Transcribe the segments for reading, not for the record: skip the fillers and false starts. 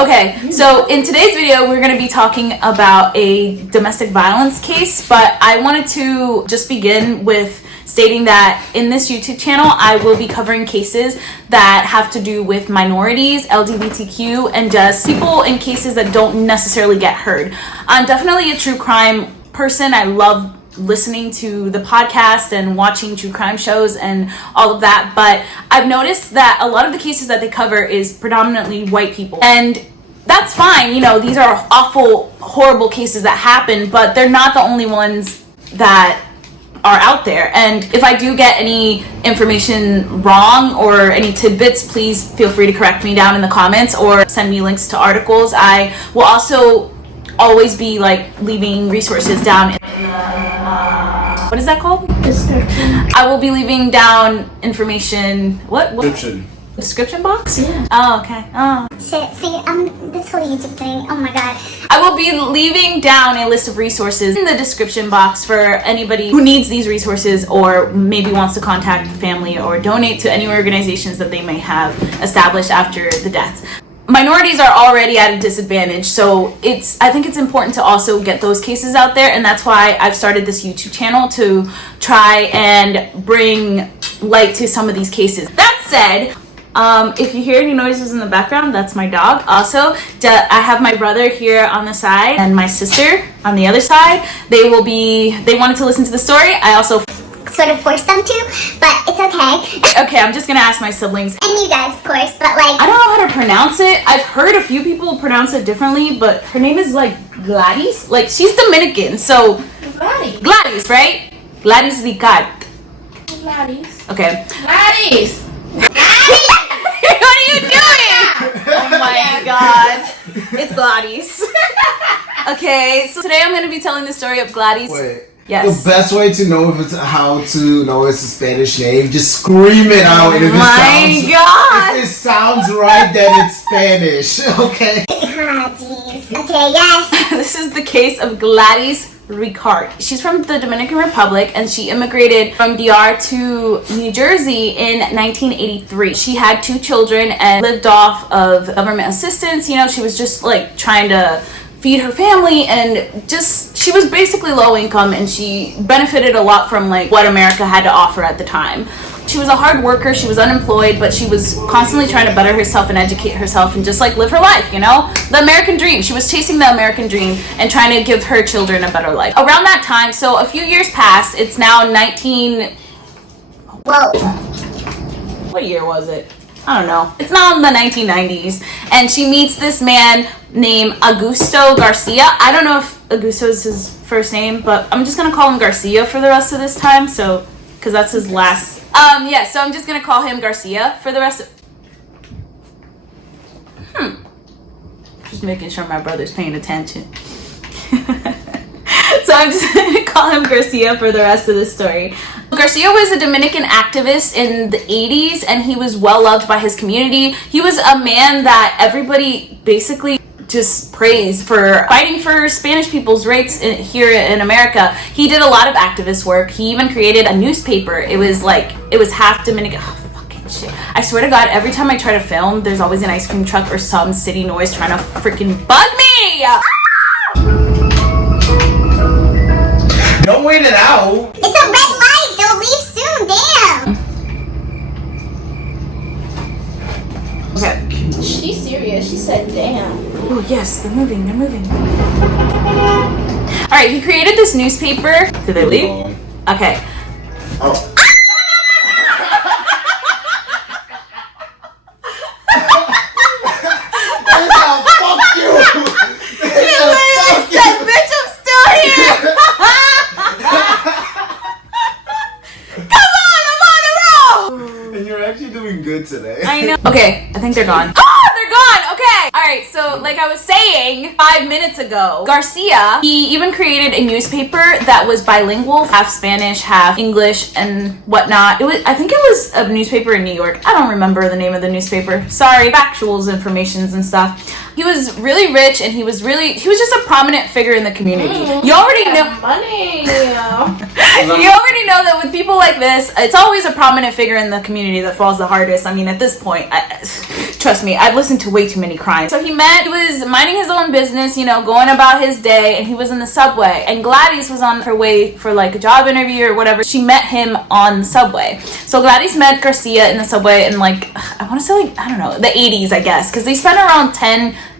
Okay, so in today's video, we're going to be talking about a domestic violence case, but I wanted to just begin with stating that in this YouTube channel, I will be covering cases that have to do with minorities, LGBTQ, and just people in cases that don't necessarily get heard. I'm definitely a true crime person. I love listening to the podcast and watching true crime shows and all of that, but I've noticed that a lot of the cases that they cover is predominantly white people, and that's fine. You know, these are awful, horrible cases that happen, but they're not the only ones that are out there. And if I do get any information wrong or any tidbits, please feel free to correct me down in the comments or send me links to articles. I will also always be leaving resources down in what is that called? Description. I will be leaving down information. What? Description box? Yeah. Oh, okay. Oh. Shit, see, this whole YouTube thing, oh my god. I will be leaving down a list of resources in the description box for anybody who needs these resources or maybe wants to contact family or donate to any organizations that they may have established after the deaths. Minorities are already at a disadvantage, so I think it's important to also get those cases out there, and that's why I've started this YouTube channel, to try and bring light to some of these cases. That said, if you hear any noises in the background, that's my dog. Also, I have my brother here on the side and my sister on the other side. They wanted to listen to the story. I also sort of forced them to, but it's okay. Okay, I'm just gonna ask my siblings. And you guys, of course, but I don't know how to pronounce it. I've heard a few people pronounce it differently, but her name is Gladys. She's Dominican, so Gladys, right? Gladys Ricart. Gladys. Okay. Gladys! What are you doing? Oh my god. It's Gladys. Okay, so today I'm going to be telling the story of Gladys. Wait. Yes. The best way to know how to know it's a Spanish name, just scream it out. And if God. If it sounds right, then it's Spanish. Okay. ah, jeez. Okay, yes. This is the case of Gladys Ricart. She's from the Dominican Republic, and she immigrated from DR to New Jersey in 1983. She had 2 children and lived off of government assistance. You know, she was just trying to feed her family, and she was basically low income, and she benefited a lot from what America had to offer at the time. She was a hard worker, she was unemployed, but she was constantly trying to better herself and educate herself and just live her life, you know? The American dream. She was chasing the American dream and trying to give her children a better life. Around that time, so a few years passed, it's now Whoa. What year was it? I don't know. It's now in the 1990s, and she meets this man named Augusto Garcia. I don't know if Augusto is his first name, but I'm just gonna call him Garcia for the rest of this time, because that's his last. So I'm just gonna call him Garcia for the rest of. Just making sure my brother's paying attention. So I'm just gonna call him Garcia for the rest of this story. Garcia was a Dominican activist in the 80s, and he was well loved by his community. He was a man that everybody basically just praised for fighting for Spanish people's rights here in America. He did a lot of activist work. He even created a newspaper. It was half Dominican. Oh, fucking shit. I swear to God, every time I try to film, there's always an ice cream truck or some city noise trying to freaking bug me. Don't wait it out. It's a red light. They'll leave soon. Damn. Okay. She's serious. She said, damn. Oh, yes, they're moving. Alright, he created this newspaper. Did they leave? Okay. Oh. Fuck you! He literally said, bitch, I'm still here! Come on, I'm on a roll! And you're actually doing good today. I know. Okay, I think they're gone. Oh, they're gone! Okay! Alright, so like I was saying 5 minutes ago, Garcia, he even created a newspaper that was bilingual, half Spanish, half English, and whatnot. I think it was a newspaper in New York. I don't remember the name of the newspaper. Sorry, factuals, informations, and stuff. He was really rich, and he was just a prominent figure in the community. You already know. Money. You already know that with people like this, it's always a prominent figure in the community that falls the hardest. I mean, at this point, trust me, I've listened to way too many crimes. So he was minding his own business, you know, going about his day, and he was in the subway, and Gladys was on her way for like a job interview or whatever. She met him on the subway. So Gladys met Garcia in the subway in like, I want to say like, I don't know, the 80s, I guess, because they spent around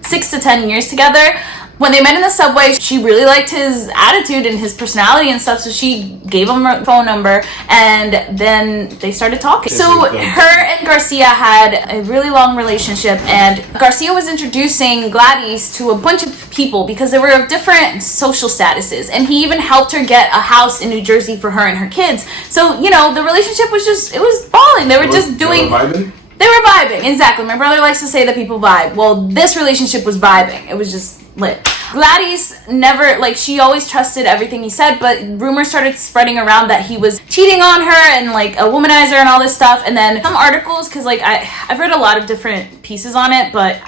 6 to 10 years together. When they met in the subway, she really liked his attitude and his personality and stuff, so she gave him her phone number, and then they started talking. So her and Garcia had a really long relationship, and Garcia was introducing Gladys to a bunch of people because they were of different social statuses, and he even helped her get a house in New Jersey for her and her kids. So, you know, the relationship was just, it was balling. They were just doing... They were vibing, exactly. My brother likes to say that people vibe. Well, this relationship was vibing. It was just lit. Gladys never, like, she always trusted everything he said, but rumors started spreading around that he was cheating on her and, like, a womanizer and all this stuff. And then some articles, because, like, I've read a lot of different pieces on it, but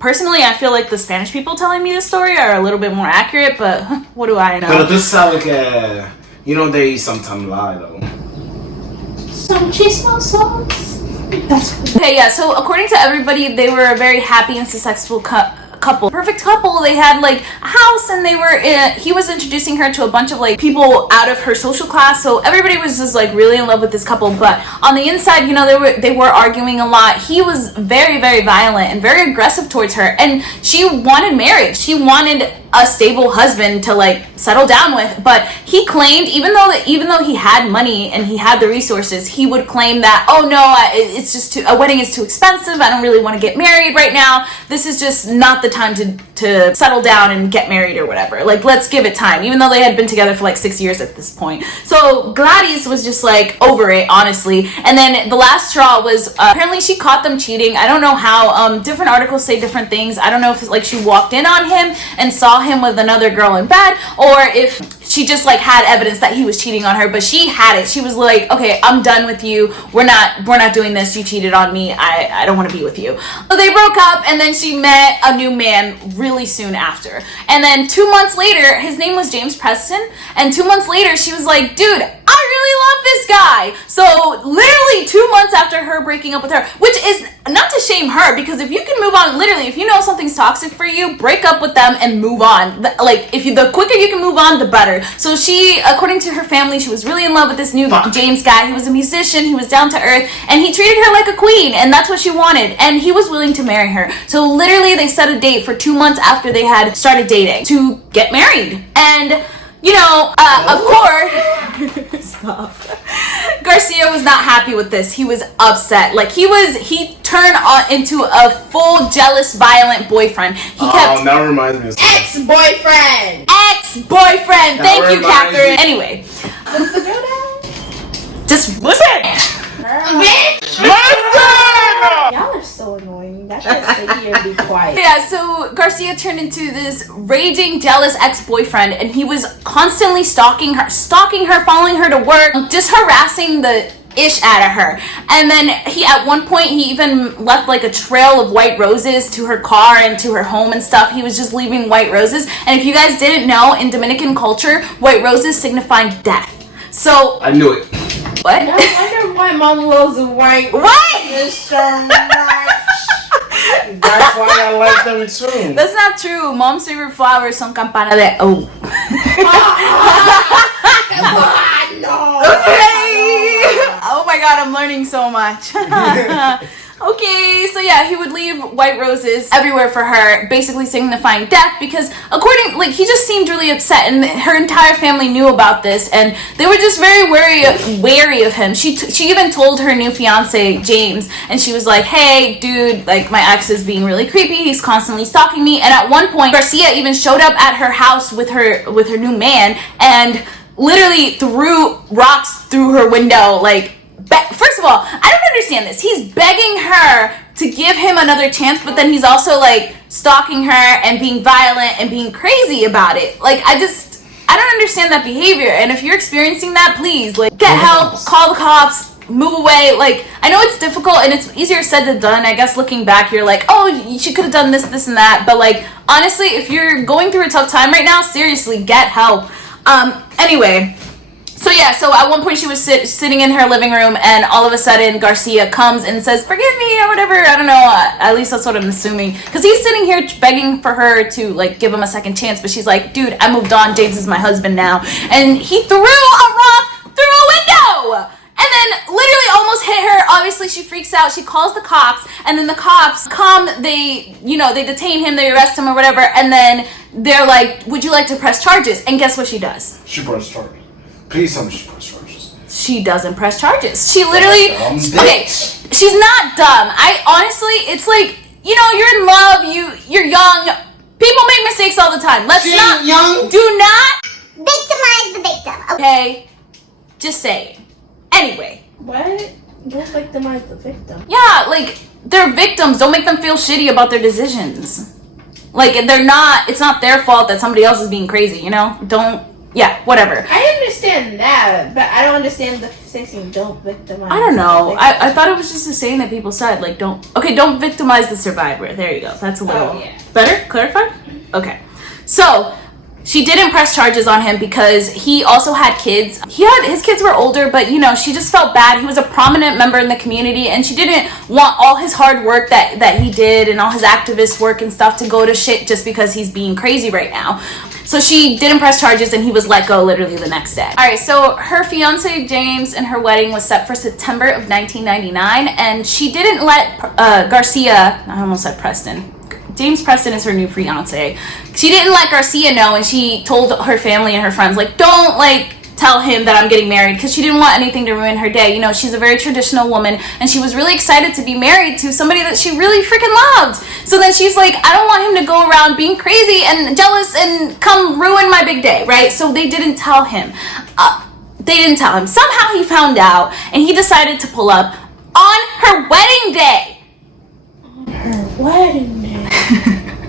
personally, I feel like the Spanish people telling me the story are a little bit more accurate, but what do I know? But this sounds like, you know, they sometimes lie, though. Some chismosos. Okay, yeah, so according to everybody, they were a very happy and successful couple. Perfect couple. They had like a house, and he was introducing her to a bunch of like people out of her social class, so everybody was just like really in love with this couple. But on the inside, you know, they were arguing a lot. He was very, very violent and very aggressive towards her, and she wanted marriage. She wanted a stable husband to like settle down with, but he claimed even though he had money and he had the resources, he would claim that, oh no, it's just a wedding is too expensive, I don't really want to get married right now, this is just not the time to settle down and get married or whatever, like let's give it time, even though they had been together for like 6 years at this point. So Gladys was just like over it, honestly. And then the last straw was apparently she caught them cheating. I don't know how, different articles say different things. I don't know if like she walked in on him and saw him with another girl in bed, or if she just like had evidence that he was cheating on her, but she had it. She was like, okay, I'm done with you, we're not doing this, you cheated on me, I don't want to be with you. So they broke up, and then she met a new man really soon after. And then 2 months later, his name was James Preston, and 2 months later she was like, dude, I really love this guy. So literally 2 months after her breaking up with her, which is not to shame her, because if you can move on, literally, if you know something's toxic for you, break up with them and move on. Like, the quicker you can move on, the better. So she, according to her family, she was really in love with this new James guy. He was a musician, he was down to earth, and he treated her like a queen, and that's what she wanted. And he was willing to marry her. So literally they set a date for 2 months after they had started dating to get married. And you know, of course, stop. Garcia was not happy with this. He was upset. Like, he turned into a full jealous, violent boyfriend. That reminds me of something. Ex-boyfriend. Thank you, Catherine. Anyway. What's the girl now? Just listen. Y'all are so annoying. That should sit here and be quiet. Yeah, so Garcia turned into this raging, jealous ex-boyfriend, and he was constantly stalking her, following her to work, just harassing the ish out of her. And then at one point he even left like a trail of white roses to her car and to her home and stuff. He was just leaving white roses. And if you guys didn't know, in Dominican culture, white roses signify death. So I knew it. What? I wonder why Mom loves white. What? So much. That's why I like them too. That's not true. Mom's favorite flowers son campana de no. Okay. Oh my god, I'm learning so much. Okay, so yeah, he would leave white roses everywhere for her, basically signifying death, because he just seemed really upset, and her entire family knew about this, and they were just very wary of him. She even told her new fiance, James, and she was like, hey, dude, like, my ex is being really creepy, he's constantly stalking me. And at one point, Garcia even showed up at her house with her new man, and literally threw rocks through her window, like, first of all, I don't understand this. He's begging her to give him another chance, but then he's also like stalking her and being violent and being crazy about it. Like, I don't understand that behavior. And if you're experiencing that, please, like, get help, call the cops, move away. Like, I know it's difficult and it's easier said than done. I guess looking back, you're like, oh, she could have done this, and that. But like, honestly, if you're going through a tough time right now, seriously, get help. Anyway. So yeah, so at one point she was sitting in her living room, and all of a sudden Garcia comes and says, "Forgive me," or whatever. I don't know. At least that's what I'm assuming, because he's sitting here begging for her to like give him a second chance, but she's like, "Dude, I moved on. James is my husband now," and he threw a rock through a window. And then literally almost hit her. Obviously, she freaks out. She calls the cops, and then the cops come. They detain him. They arrest him or whatever. And then they're like, "Would you like to press charges?" And guess what she does? She pressed charges. Please tell me she pressed charges. She doesn't press charges. She literally, okay, she's not dumb. I honestly, it's like, you're in love. You're young. People make mistakes all the time. Do not Victimize the victim. okay. Just say it. Anyway. What? Don't victimize the victim. Yeah, like, they're victims. Don't make them feel shitty about their decisions. Like, it's not their fault that somebody else is being crazy, whatever. I understand that, but I don't understand the saying don't victimize. I don't know. I thought it was just a saying that people said, like, don't victimize the survivor. There you go. That's a little better. Clarified? Okay. So, she didn't press charges on him because he also had kids. His kids were older, but she just felt bad. He was a prominent member in the community, and she didn't want all his hard work that he did and all his activist work and stuff to go to shit just because he's being crazy right now. So she didn't press charges, and he was let go literally the next day. All right, so her fiance James and her wedding was set for September of 1999, and she didn't let Garcia. I almost said Preston. James Preston is her new fiance. She didn't let Garcia know, and she told her family and her friends, like, don't tell him that I'm getting married, because she didn't want anything to ruin her day. She's a very traditional woman, and she was really excited to be married to somebody that she really freaking loved. So then she's like, I don't want him to go around being crazy and jealous and come ruin my big day, right? So they didn't tell him. Somehow he found out, and he decided to pull up on her wedding day. Her wedding day.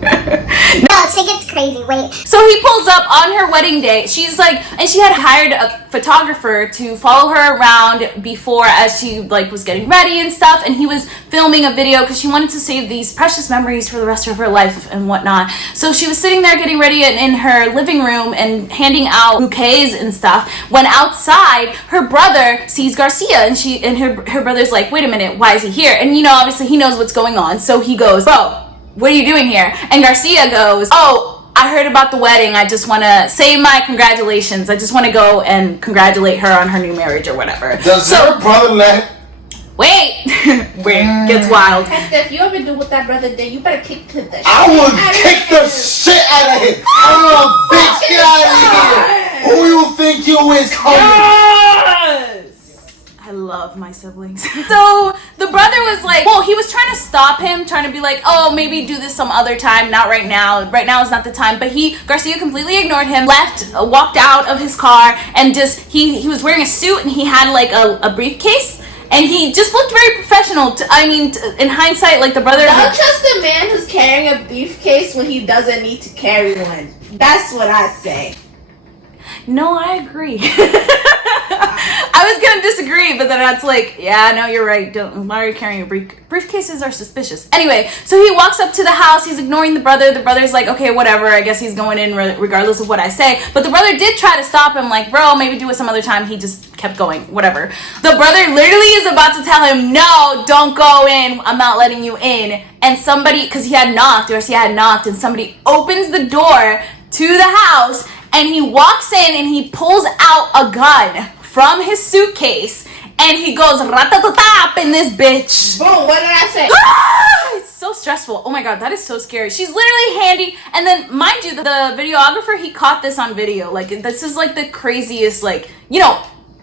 No, shit gets crazy. Wait. So he pulls up on her wedding day. She's like, and she had hired a photographer to follow her around before as she was getting ready and stuff. And he was filming a video because she wanted to save these precious memories for the rest of her life and whatnot. So she was sitting there getting ready in her living room and handing out bouquets and stuff. When outside, her brother sees Garcia, and her brother's like, wait a minute, why is he here? And obviously he knows what's going on. So he goes, bro, what are you doing here? And Garcia goes, oh, I heard about the wedding. I just want to say my congratulations. I just want to go and congratulate her on her new marriage or whatever. Does her brother let... Wait. Gets wild. Hester, if you ever do what that brother did, you better kick the shit I would kick the shit out of him. Oh, bitch, get out of here. Who you think you is coming? Yes! I love my siblings. So the brother was like, well, he was trying to stop him, trying to be like, oh, maybe do this some other time, not right now. Right now is not the time. But Garcia completely ignored him, walked out of his car, and he was wearing a suit, and he had a briefcase, and he just looked very professional. In hindsight, the brother. Don't trust a man who's carrying a briefcase when he doesn't need to carry one. That's what I say. No, I agree. I was gonna disagree, but then that's yeah, no, you're right. Why are you carrying a briefcases are suspicious. Anyway, so he walks up to the house. He's ignoring the brother. The brother's like, okay, whatever. I guess he's going in regardless of what I say. But the brother did try to stop him, bro, maybe do it some other time. He just kept going, whatever. The brother literally is about to tell him, no, don't go in. I'm not letting you in. And somebody, because he had knocked, and somebody opens the door to the house. And he walks in and he pulls out a gun from his suitcase. And he goes, ratatatap in this bitch. Boom, what did I say? It's so stressful. Oh my God, that is so scary. She's literally handy. And then, mind you, the videographer, he caught this on video. This is the craziest,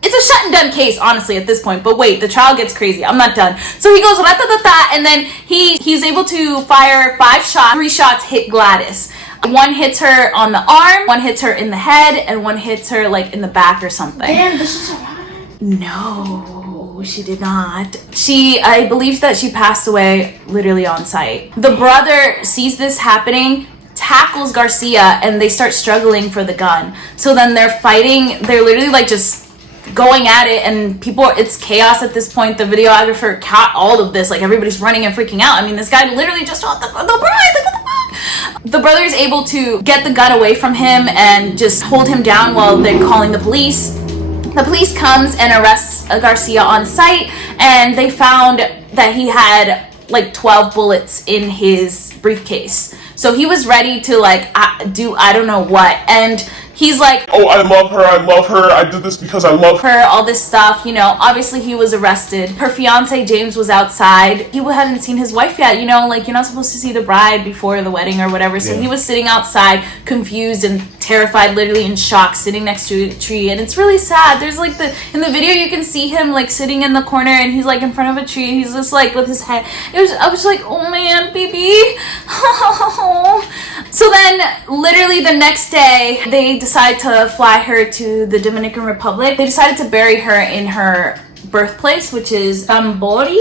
it's a shut and done case, honestly, at this point. But wait, the trial gets crazy. I'm not done. So he goes, ratatata, and then he's able to fire 5 shots. 3 shots hit Gladys. 1 hits her on the arm, 1 hits her in the head, and 1 hits her in the back or something. Damn, did she survive? No, she did not. I believe that she passed away literally on site. The brother sees this happening, tackles Garcia, and they start struggling for the gun. So then they're fighting. They're literally just going at it, and it's chaos at this point. The videographer caught all of this. Everybody's running and freaking out. This guy literally just shot the bride. The brother is able to get the gun away from him and just hold him down while they're calling the police. The police comes and arrests Garcia on site, and they found that he had like 12 bullets in his briefcase. So he was ready to like do I don't know what, and he's like, oh, I love her, I did this because I love her, all this stuff, you know. Obviously he was arrested. Her fiance James was outside. He hadn't seen his wife yet, you know, like you're not supposed to see the bride before the wedding or whatever. So he was sitting outside, confused and terrified, literally in shock, sitting next to a tree. And it's really sad. There's like in the video you can see him like sitting in the corner, and he's like in front of a tree, and he's just like with his head. I was like, oh man, baby. So then literally the next day they decide to fly her to the Dominican Republic. They decided to bury her in her birthplace, which is Tambori?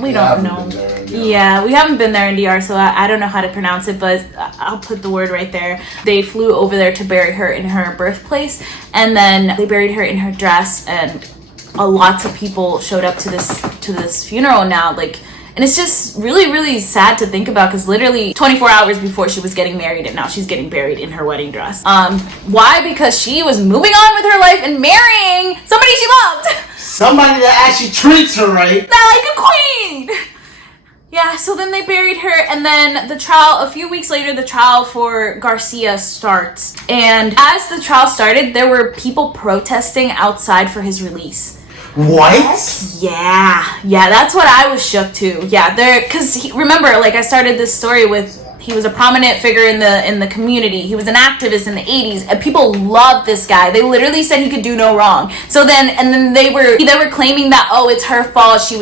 We don't know. Yeah, we haven't been there in DR, so I don't know how to pronounce it, but I'll put the word right there. They flew over there to bury her in her birthplace, and then they buried her in her dress, and lots of people showed up to this funeral now, like. And it's just really, really sad to think about, because literally 24 hours before she was getting married, and now she's getting buried in her wedding dress. Why? Because she was moving on with her life and marrying somebody she loved. Somebody that actually treats her right. Like a queen. Yeah, so then they buried her, and then the trial, a few weeks later, the trial for Garcia starts. And as the trial started, there were people protesting outside for his release. What? Yeah, that's what I was shook to. Yeah, because remember, like I started this story with, he was a prominent figure in the community. He was an activist in the 80s, and people loved this guy. They literally said he could do no wrong. So then they were claiming that, oh, it's her fault. She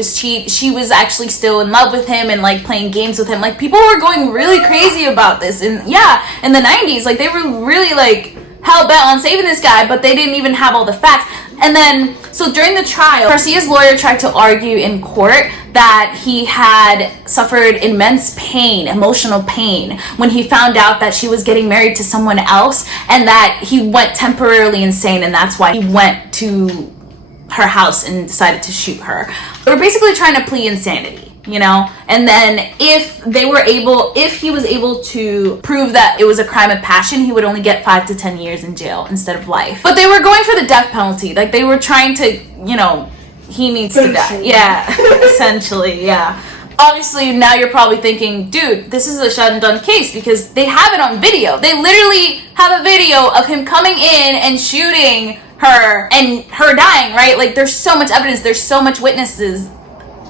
was actually still in love with him and like playing games with him. Like people were going really crazy about this. And yeah, in the 90s, like they were really like hell bent on saving this guy, but they didn't even have all the facts. And then, so during the trial, Garcia's lawyer tried to argue in court that he had suffered immense pain, emotional pain, when he found out that she was getting married to someone else, and that he went temporarily insane, and that's why he went to her house and decided to shoot her. They were basically trying to plead insanity. You know, and then if he was able to prove that it was a crime of passion, he would only get 5 to 10 years in jail instead of life. But they were going for the death penalty. Like they were trying to, you know, he needs to die. Yeah, essentially, yeah. Obviously, now you're probably thinking, dude, this is a shut and done case, because they have it on video. They literally have a video of him coming in and shooting her and her dying, right? Like there's so much evidence, there's so much witnesses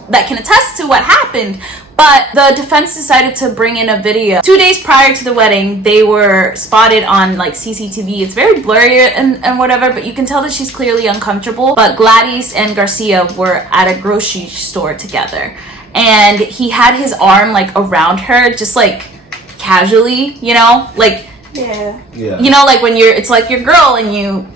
that can attest to what happened. But the defense decided to bring in a video. 2 days prior to the wedding, they were spotted on like CCTV. It's very blurry and whatever, but you can tell that she's clearly uncomfortable. But Gladys and Garcia were at a grocery store together, and he had his arm like around her, just like casually, you know, like you know, like when it's like your girl and you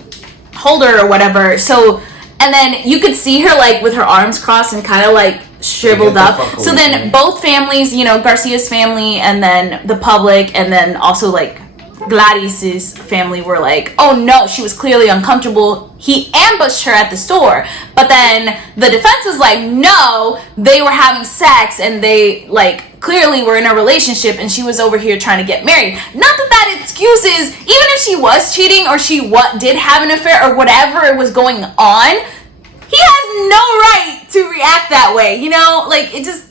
hold her or whatever. So, and then you could see her like with her arms crossed and kind of like shriveled up. So then both families, you know, Garcia's family and then the public, and then also like Gladys's family were like, oh no, she was clearly uncomfortable. He ambushed her at the store. But then the defense was like, no, they were having sex and they like clearly were in a relationship, and she was over here trying to get married. Not that excuses, even if she was cheating or she did have an affair or whatever was going on, he has no right to react that way, you know? Like, it just,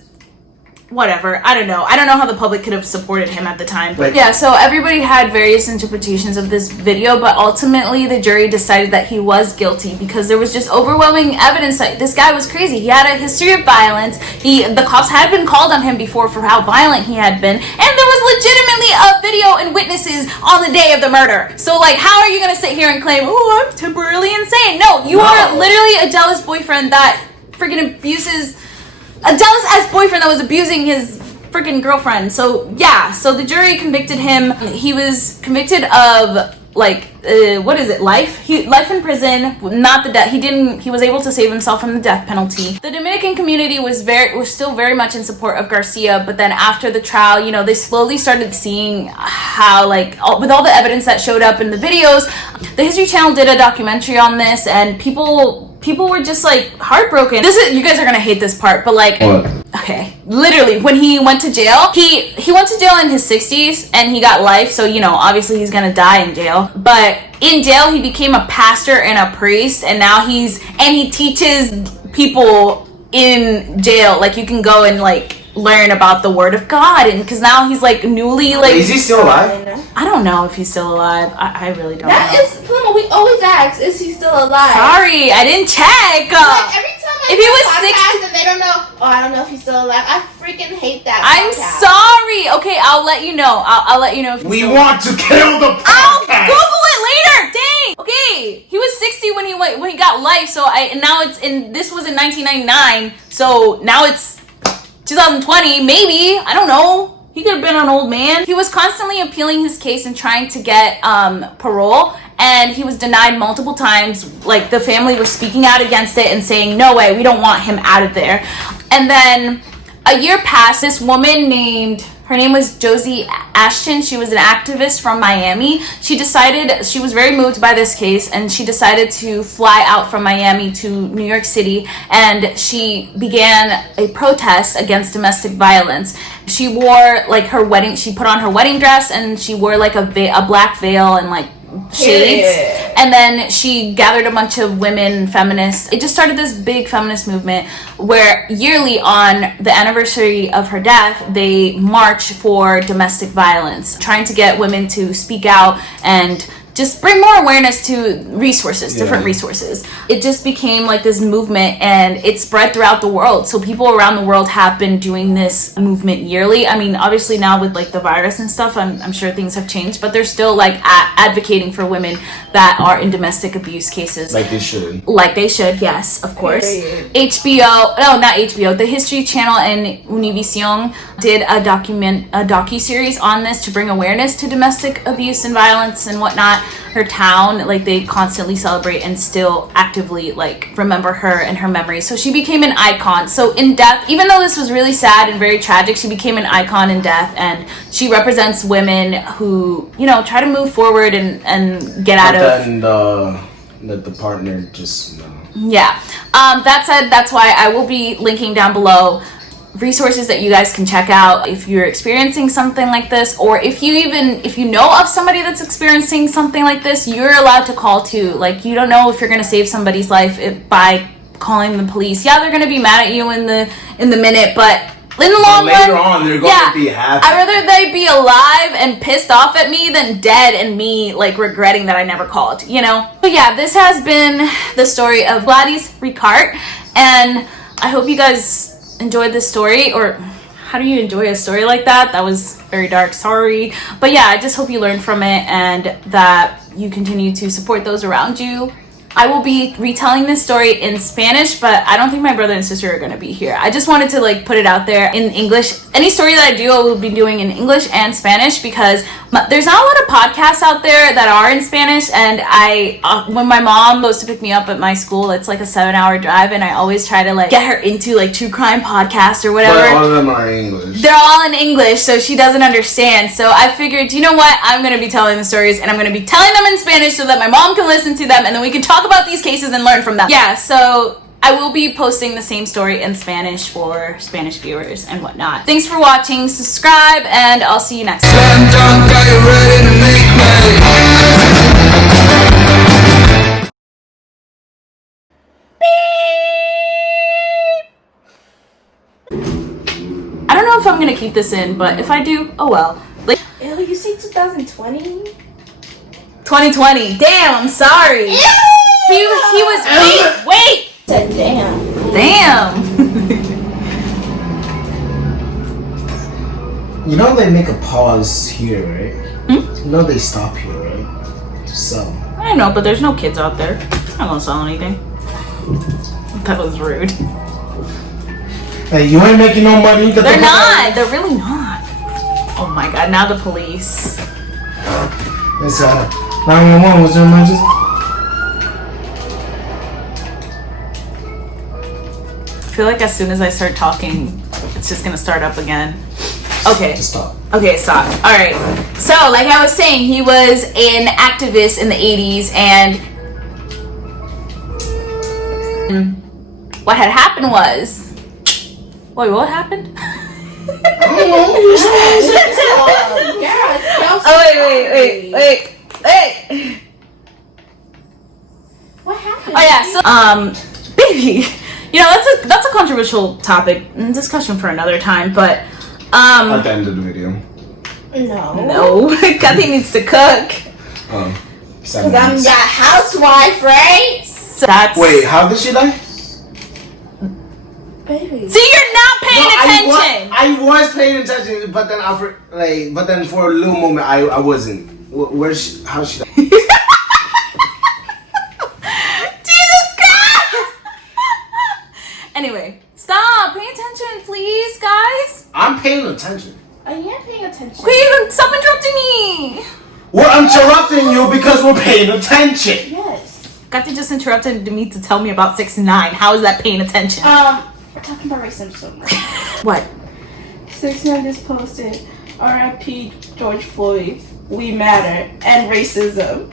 whatever. I don't know how the public could have supported him at the time. But yeah, so everybody had various interpretations of this video, but ultimately the jury decided that he was guilty because there was just overwhelming evidence that this guy was crazy. He had a history of violence. The cops had been called on him before for how violent he had been, and there was legitimately a video and witnesses on the day of the murder. So like, how are you gonna sit here and claim, oh, I'm temporarily insane? No, you are literally a jealous boyfriend that freaking abuses. A jealous-ass boyfriend that was abusing his freaking girlfriend. So, yeah. So, the jury convicted him. He was convicted of, like, life? Life in prison. Not the death. He was able to save himself from the death penalty. The Dominican community was still very much in support of Garcia. But then after the trial, you know, they slowly started seeing how, like, with all the evidence that showed up in the videos, the History Channel did a documentary on this, and people were just like heartbroken. You guys are gonna hate this part, but like, what? Okay, literally, when he went to jail, he went to jail in his 60s and he got life, so obviously he's gonna die in jail. But in jail, he became a pastor and a priest, and now he teaches people in jail, like, you can go and like learn about the word of God, and because now he's like newly like. Is he still alive? I don't know if he's still alive. I really don't know. That is, Pluma, we always ask, is he still alive? Sorry, I didn't check. Like, every time I If he do a was podcast and they don't know, I don't know if he's still alive. I freaking hate that. I'm podcast. sorry. Okay, I'll let you know. I'll let you know if he's We still want to kill the I'll podcast. Google it later. Dang. Okay, he was 60 when he got life. So this was in 1999. So now it's 2020. Maybe, I don't know. He could have been an old man. He was constantly appealing his case and trying to get parole, and he was denied multiple times. Like, the family was speaking out against it and saying, no way, we don't want him out of there. And then a year passed. This woman her name was Josie Ashton. She was an activist from Miami. She was very moved by this case, and she decided to fly out from Miami to New York City, and she began a protest against domestic violence. She wore like she put on her wedding dress, and she wore like a black veil and like shades. And then she gathered a bunch of women feminists. It just started this big feminist movement where yearly on the anniversary of her death, they march for domestic violence, trying to get women to speak out and just bring more awareness to different resources. It just became like this movement, and it spread throughout the world. So people around the world have been doing this movement yearly. I mean, obviously now with like the virus and stuff, I'm sure things have changed, but they're still like advocating for women that are in domestic abuse cases. Like they should. Like they should, yes, of course. The History Channel and Univision did a docu-series on this to bring awareness to domestic abuse and violence and whatnot. Her town, like, they constantly celebrate and still actively like remember her and her memories. So she became an icon. So in death, even though this was really sad and very tragic, she became an icon in death, and she represents women who try to move forward and get out of. And let the partner just. Yeah. That said, that's why I will be linking down below resources that you guys can check out if you're experiencing something like this, or if you know of somebody that's experiencing something like this, you're allowed to call too. Like, you don't know if you're going to save somebody's life by calling the police. Yeah, they're going to be mad at you in the minute, but in the long run, later on, they're going to be happy. I'd rather they be alive and pissed off at me than dead and me like regretting that I never called, But yeah, this has been the story of Gladys Ricart, and I hope you guys enjoyed this story. Or how do you enjoy a story like that? That was very dark, sorry. But yeah, I just hope you learned from it and that you continue to support those around you. I will be retelling this story in Spanish, but I don't think my brother and sister are going to be here. I just wanted to like put it out there in English. Any story that I do, I will be doing in English and Spanish, because there's not a lot of podcasts out there that are in Spanish. And when my mom goes to pick me up at my school, it's like a 7-hour drive, and I always try to like get her into like true crime podcasts or whatever. But all of them are English. They're all in English, so she doesn't understand. So I figured, you know what? I'm going to be telling the stories, and I'm going to be telling them in Spanish so that my mom can listen to them, and then we can talk about these cases and learn from them. Yeah, so I will be posting the same story in Spanish for Spanish viewers and whatnot. Thanks for watching, subscribe, and I'll see you next time. I don't know if I'm gonna keep this in, but if I do, oh well. Like, Ew, you say 2020? 2020. Damn, I'm sorry. Ew! He was wait. Said damn. Damn. They make a pause here, right? They stop here, right? So. I know, but there's no kids out there. I'm not gonna sell anything. That was rude. Hey, you ain't making no money. They're not. They're really not. Oh my god, now the police. It's 911. Was there an emergency? I feel like as soon as I start talking, it's just gonna start up again. Okay. Just stop. Okay, stop. Alright. So, like I was saying, he was an activist in the 80s, and what had happened was Wait, what happened? I don't know. You're supposed to say Oh, wait. What happened? Oh yeah, so baby, you know that's a controversial topic and discussion for another time. But at the end of the video. No. Kathy needs to cook. Because I'm that housewife, right? So that's Wait, how did she die? Baby. See, you're not paying attention. I was paying attention, but then for a little moment I wasn't. How she died? Jesus Christ! Anyway, stop. Pay attention, please, guys. I'm paying attention. I am paying attention. Wait, stop interrupting me. We're interrupting you because we're paying attention. Yes. Kathy just interrupted me to tell me about 6ix9ine. How is that paying attention? We're talking about racism. What? 6ix9ine just posted R.I.P. George Floyd, we matter, and racism.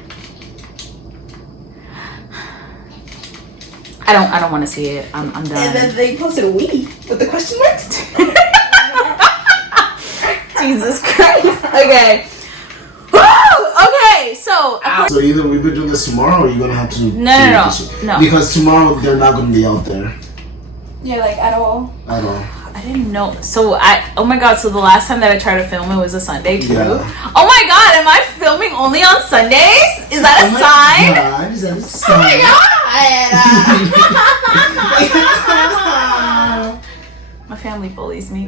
I don't want to see it. I'm done. And then they posted we with the question marks. Jesus Christ. Okay. Woo! Okay, so So either we could do this tomorrow, or you're gonna have to. No. Because tomorrow they're not gonna be out there Yeah, like at all. at all. I didn't know. So oh my god, so the last time that I tried to film it was a Sunday too. Yeah. Oh my god, am I filming only on Sundays? Is that a sign? God, is that a sign? Oh my god! My family bullies me.